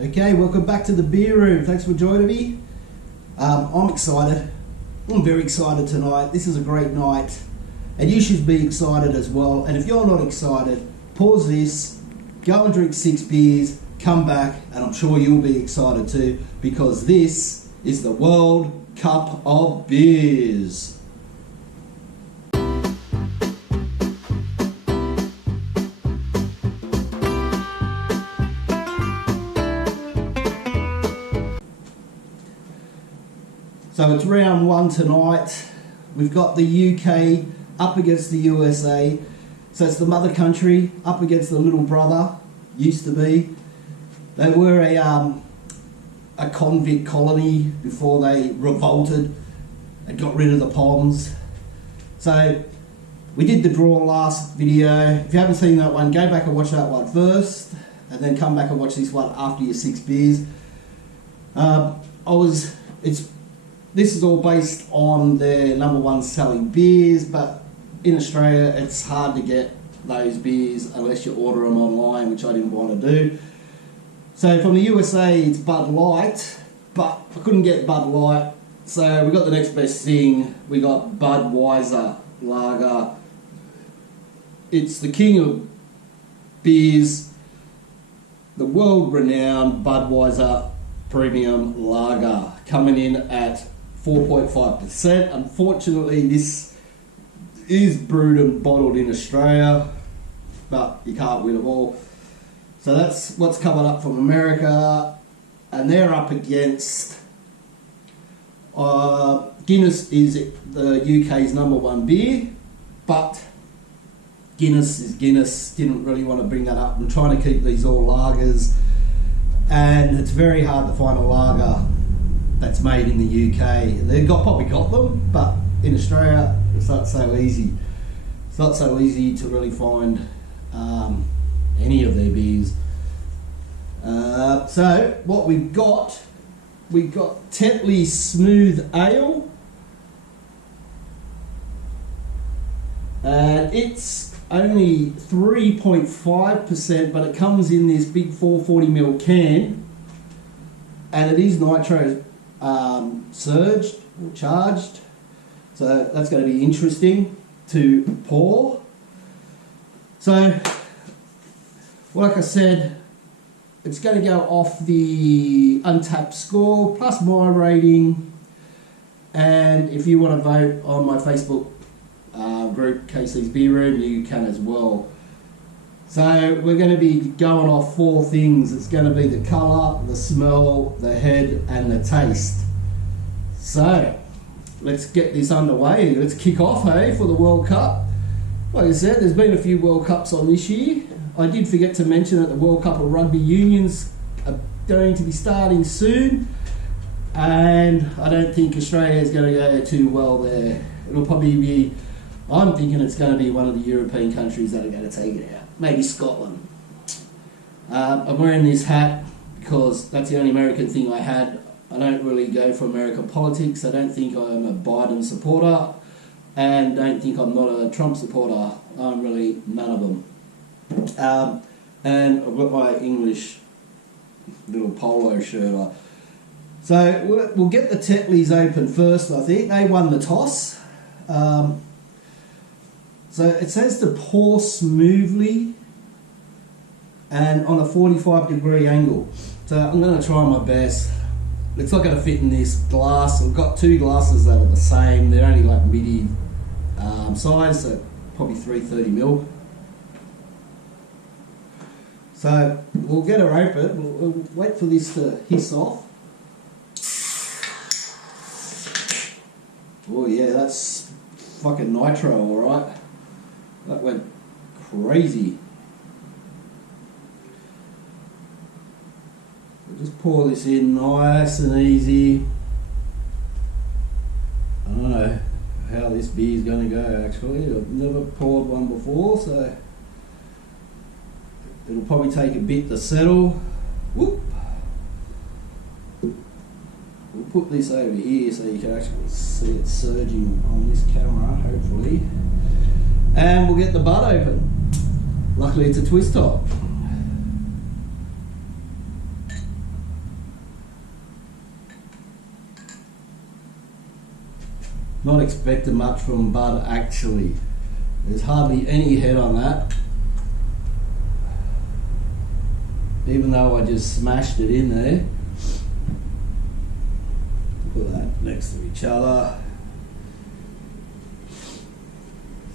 Okay, welcome back to the beer room. Thanks for joining me. I'm excited. I'm very excited tonight. This is a great night, and you should be excited as well. And if you're not excited, pause this, go and drink 6 beers, come back, and I'm sure you'll be excited too, because this is the World Cup of Beers. So it's round 1 tonight. We've got the UK up against the USA. So it's the mother country up against the little brother, used to be. They were a convict colony before they revolted and got rid of the Poms. So we did the draw last video. If you haven't seen that one, go back and watch that one first, and then come back and watch this one after your 6 beers. This is all based on their #1 selling beers, but in Australia it's hard to get those beers unless you order them online, which I didn't want to do. So from the USA it's Bud Light, but I couldn't get Bud Light, so we got the next best thing. We got Budweiser Lager. It's the king of beers, the world-renowned Budweiser Premium Lager, coming in at 4.5%. Unfortunately, this is brewed and bottled in Australia, but you can't win them all. So that's what's coming up from America, and they're up against Guinness. Is the UK's #1 beer, but Guinness is Guinness. Didn't really want to bring that up. I'm trying to keep these all lagers, and it's very hard to find a lager that's made in the UK. They've probably got them, but in Australia it's not so easy. It's not so easy to really find any of their beers. So what we've got Tettleys Smooth Ale, and it's only 3.5%, but it comes in this big 440ml can, and it is nitro surged or charged, so that's going to be interesting to pour. So like I said, it's going to go off the Untapped score plus my rating, and if you want to vote on my Facebook group kcsbeerroom, you can as well. So we're going to be going off 4 things. It's going to be the colour, the smell, the head, and the taste. So let's get this underway. Let's kick off, hey, for the World Cup. Like I said, there's been a few World Cups on this year. I did forget to mention that the World Cup of Rugby Unions are going to be starting soon, and I don't think Australia is going to go too well there. It'll probably be, I'm thinking it's going to be one of the European countries that are going to take it out. Maybe Scotland. I'm wearing this hat because that's the only American thing I had. I don't really go for American politics. I don't think I'm a Biden supporter, and don't think I'm not a Trump supporter. I'm really none of them. And I've got my English little polo shirt on. So we'll get the Tettleys open first, I think. They won the toss. So it says to pour smoothly and on a 45-degree angle. So I'm going to try my best. It's not going to fit in this glass. I've got 2 glasses that are the same. They're only like midi size, so probably 330ml. So we'll get her open. We'll wait for this to hiss off. Oh yeah, that's fucking nitro, alright. That went crazy. We'll just pour this in nice and easy. I don't know how this beer's going to go actually. I've never poured one before, so it'll probably take a bit to settle. Whoop. We'll put this over here so you can actually see it surging on this camera, hopefully. And we'll get the butt open. Luckily it's a twist top. Not expecting much from Bud actually. There's hardly any head on that. Even though I just smashed it in there. Put that next to each other.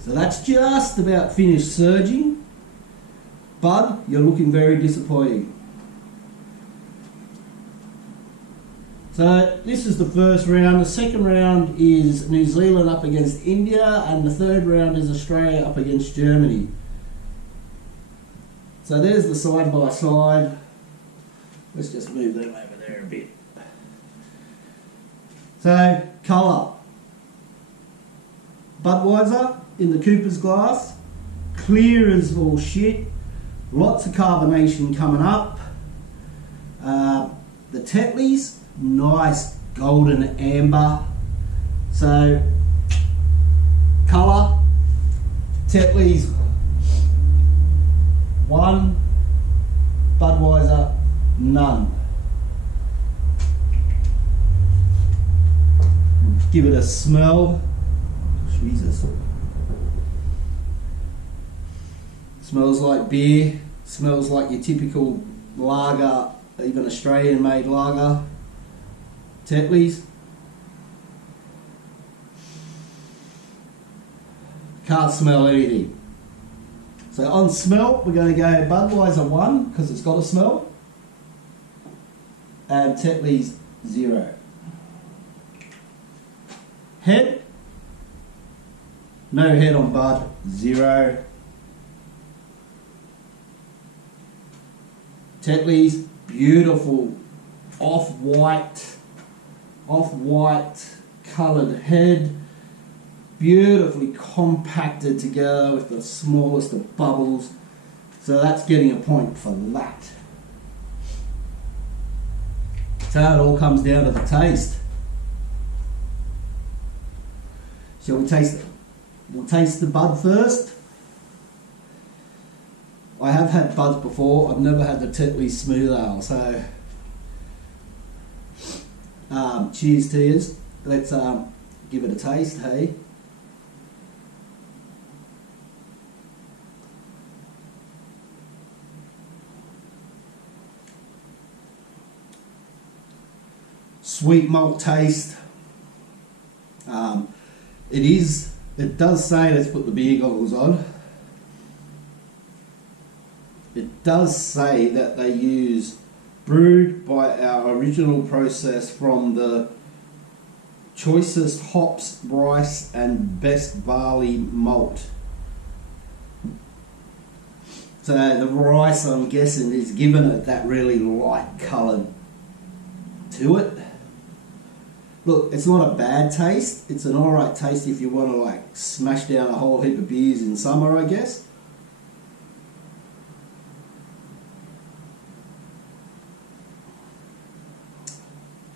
So that's just about finished surging. Bud, you're looking very disappointing. So this is the first round. The second round is New Zealand up against India, and the third round is Australia up against Germany. So there's the side by side. Let's just move them over there a bit. So, colour. Budweiser in the Cooper's glass. Clear as all shit. Lots of carbonation coming up. The Tettleys, nice golden amber. So, colour. Tettleys 1, Budweiser none. Give it a smell. Jesus. Smells like beer. Smells like your typical lager, even Australian made lager. Tettleys. Can't smell anything. So on smell, we're going to go Budweiser 1 because it's got a smell, and Tettleys 0. Head, no head on Bud, 0. Tettleys, beautiful off-white coloured head. Beautifully compacted together with the smallest of bubbles, so that's getting a point for that. So it all comes down to the taste. Shall we taste it? We'll taste the Bud first. I have had Buds before, I've never had the Tettleys Smooth Ale, so cheers to yous. Let's give it a taste, hey? Sweet malt taste. It does say, let's put the beer goggles on. It does say that they use brewed by our original process from the choicest hops, rice and best barley malt. So the rice, I'm guessing, is given it that really light coloured to it. Look, it's not a bad taste. It's an alright taste if you want to like smash down a whole heap of beers in summer, I guess.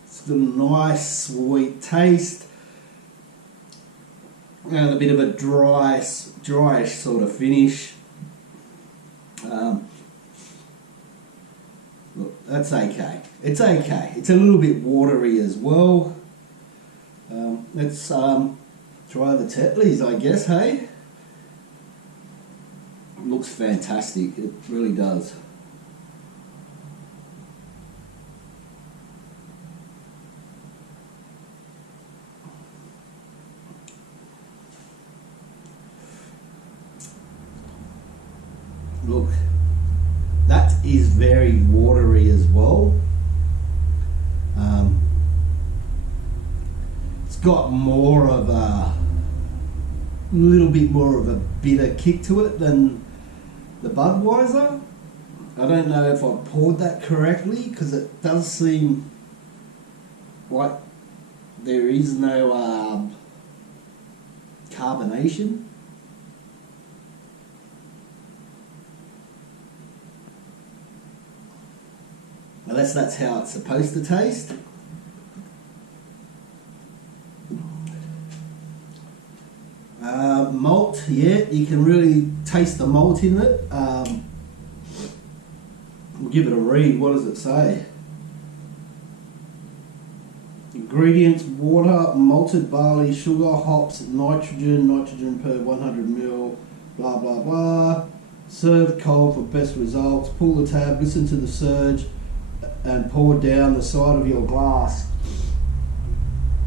It's got a nice sweet taste. And a bit of a dryish sort of finish. Look, that's okay. It's okay. It's a little bit watery as well. Let's try the Tettleys, I guess, hey? It looks fantastic, it really does. Look, that is very watery as well. Got more of a little bit more of a bitter kick to it than the Budweiser. I don't know if I poured that correctly because it does seem like there is no carbonation. Unless that's how it's supposed to taste. Malt, yeah, you can really taste the malt in it. We'll give it a read. What does it say? Ingredients: water, malted barley, sugar, hops, nitrogen per 100 ml, blah blah blah. Serve cold for best results. Pull the tab, listen to the surge, and pour down the side of your glass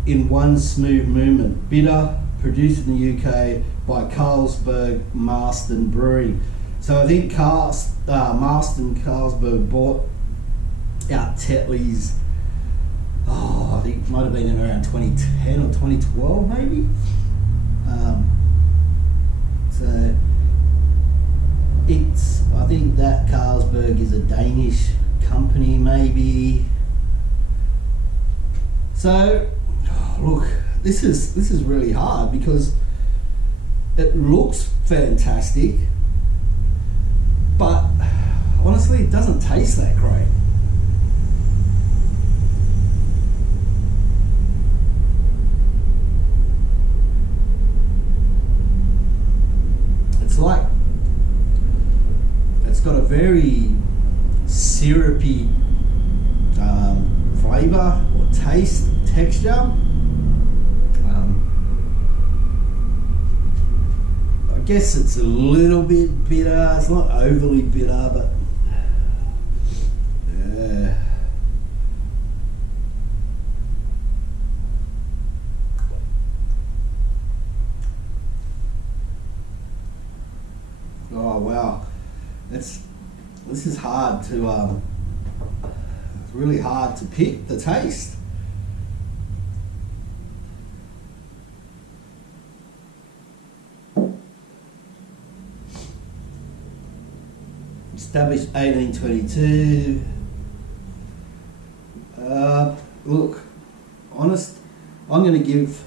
in one smooth movement. Bitter, produced in the UK by Carlsberg Marston Brewing. So I think Marston Carlsberg bought out Tettleys. I think it might have been in around 2010 or 2012 maybe. So I think that Carlsberg is a Danish company maybe. So look, this is really hard because it looks fantastic, but honestly it doesn't taste that great. It's got a very syrupy flavour or taste, texture. I guess it's a little bit bitter. It's not overly bitter, but yeah. Oh wow, this is hard to it's really hard to pick the taste. Established 1822. Look, honest, I'm going to give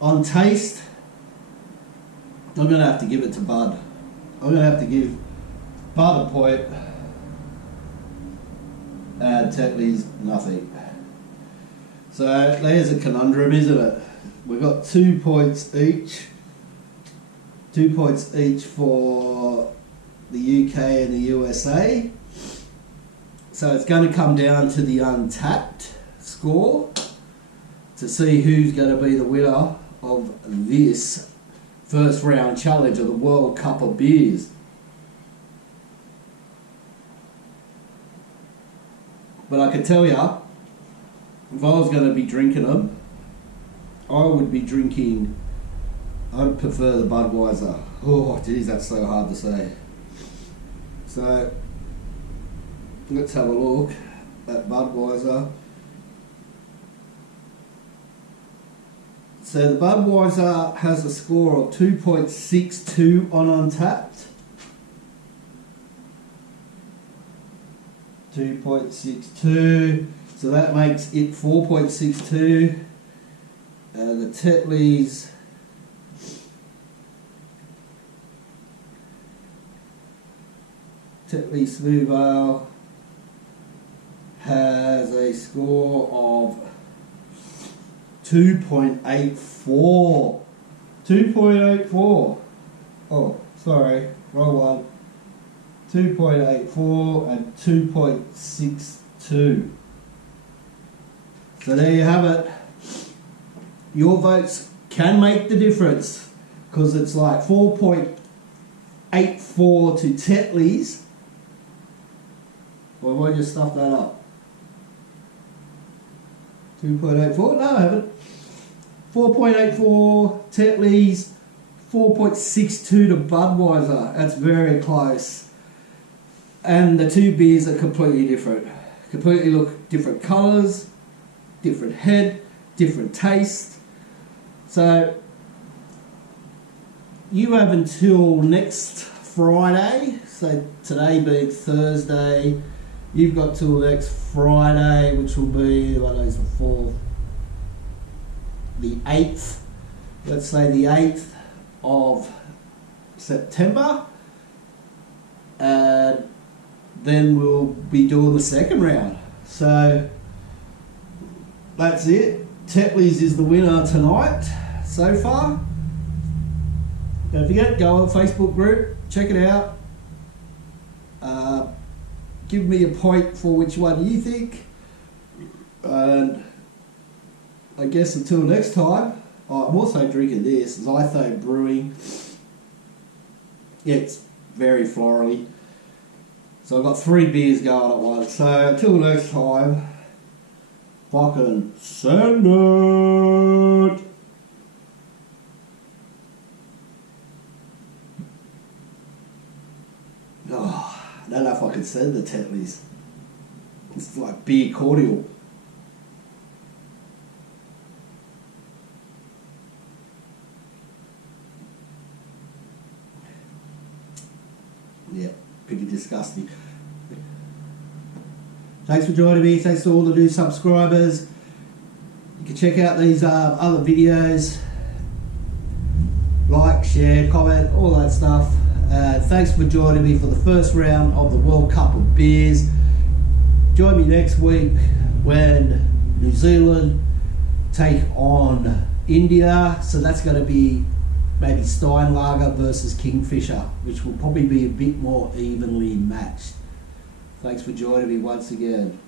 on taste, I'm going to have to give it to Bud. I'm going to have to give Bud a point and Tettleys nothing. So there's a conundrum, isn't it? We've got 2 points each. 2 points each for the UK and the USA. So it's going to come down to the untapped score to see who's going to be the winner of this first round challenge of the World Cup of Beers. But I can tell you, if I was going to be drinking them, I'd prefer the Budweiser. Oh geez, that's so hard to say. So let's have a look at Budweiser. So the Budweiser has a score of 2.62 on Untapped. 2.62. So that makes it 4.62. The Tettleys Smooth Ale has a score of 2.84. 2.84. Oh, sorry, wrong one. 2.84 and 2.62. So there you have it. Your votes can make the difference because it's like 4.84 to Tettleys. Or why just stuff that up? 2.84? No, I haven't. 4.84 Tettleys, 4.62 to Budweiser. That's very close. And the two beers are completely different. Completely look different colours, different head, different taste. So you have until next Friday, so today being Thursday, you've got till next Friday, which will be, what day is the 4th? The 8th, let's say the 8th of September. And then we'll be doing the second round. So that's it. Tettleys is the winner tonight so far. Don't forget, go on the Facebook group, check it out. Give me a point for which one you think. And I guess until next time, I'm also drinking this, Zytho Brewing. Yeah, it's very florally. So I've got 3 beers going at once. So until next time, fucking send it! Oh, I don't know if I could send the Tettleys. It's like beer cordial. Yeah, pretty disgusting. Thanks for joining me. Thanks to all the new subscribers. You can check out these other videos. Like, share, comment, all that stuff. Thanks for joining me for the first round of the World Cup of Beers. Join me next week when New Zealand take on India. So that's going to be maybe Stein Lager versus Kingfisher, which will probably be a bit more evenly matched. Thanks for joining me once again.